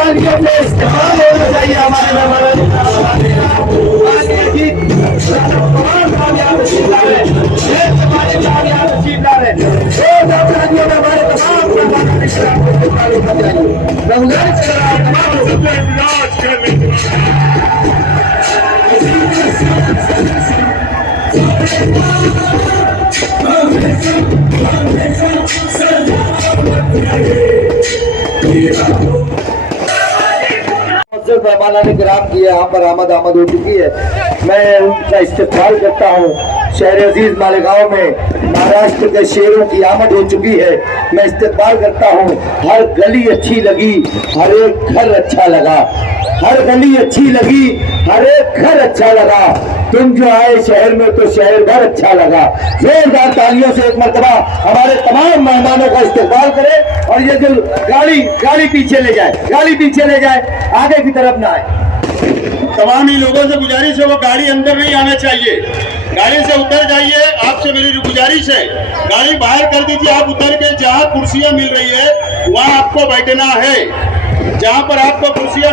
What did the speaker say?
तालियों से इस्तेमाल होना चाहिए हमारे मेहमानों मेहमाना ने किराम की यहाँ पर आमद हो चुकी है। मैं उनका इस्तेमाल करता हूँ। शहर अजीज मालेगांव में महाराष्ट्र के शेरों की आमद हो चुकी है। मैं इस्तेमाल करता हूँ। हर गली अच्छी लगी, हर एक घर अच्छा लगा। हर गली अच्छी लगी, हर एक घर अच्छा लगा। तुम जो आए शहर में तो शहर भर अच्छा लगा। जोरदार तालियों से एक मरतबा हमारे तमाम मेहमानों का इस्तेमाल करें। और ये जो गाड़ी पीछे ले जाए, गाड़ी पीछे ले जाए, आगे की तरफ ना आए। तमाम ही लोगों से गुजारिश है वो गाड़ी अंदर नहीं आना चाहिए, गाड़ी से उतर जाइए। आपसे मेरी गुजारिश है गाड़ी बाहर कर दीजिए। आप उतर के जहाँ कुर्सियाँ मिल रही है वहाँ आपको बैठना है। जहाँ पर आपको कुर्सियाँ